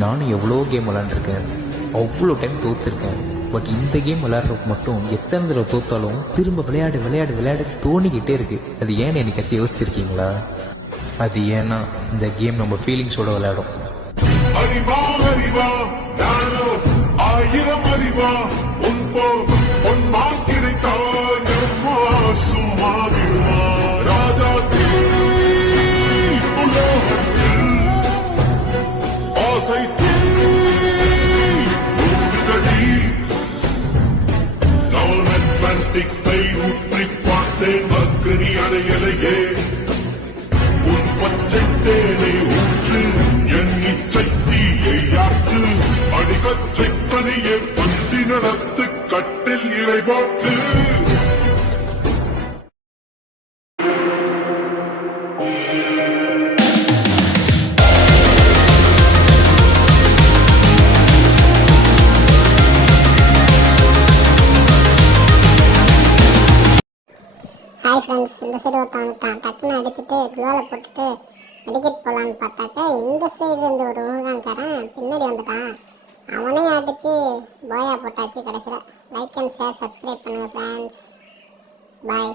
நானும் எவ்வளோ கேம் விளாண்டுருக்கேன், அவ்வளோ டைம் தோற்றுருக்கேன். பட் இந்த கேம் விளையாடுறதுக்கு மட்டும் எத்தனை தடவை தோத்தாலும் திரும்ப விளையாடு விளையாடு விளையாடு தோணிக்கிட்டே இருக்கு. அது ஏன்னு என்னைக்காச்சும் யோசிச்சிருக்கீங்களா? அது ஏன்னா இந்த கேம் நம்ம ஃபீலிங்ஸோட விளையாடும். அறிவா அறிவா நானோ ஆயிரம் அறிவா உன்போ பொன்மா கிடைத்தாயம்மா சும்மாவிடுமா ராஜா உலகத்தில் ஆசை தூங்குதடி கவர்மெண்ட்டிக்கை ஊற்றி பார்த்தேன் அக்கறி அடையலையே உன் பச்சை தேனை ஊற்று என் இச்சை தீயை யாற்று அடிகச்சை பணியை பற்றி நடத்து கட்டில் இலை போட்டு ஹாய் ஃப்ரெண்ட்ஸ், இந்த சைடு ஒருத்தவங்க டக்குன்னு அடிச்சுட்டு க்ளோவில் போட்டுட்டு மெடிக்கெட் போகலான்னு பார்த்தாக்க இந்த சைடு இருந்து ஒரு ஊகாங்காரன் பின்னாடி வந்துட்டான். அவனே அடித்து போயா போட்டாச்சு. கடைசியில் லைக் அண்ட் ஷேர் சப்ஸ்கிரைப் பண்ணுங்கள் ஃப்ரெண்ட்ஸ். பாய்.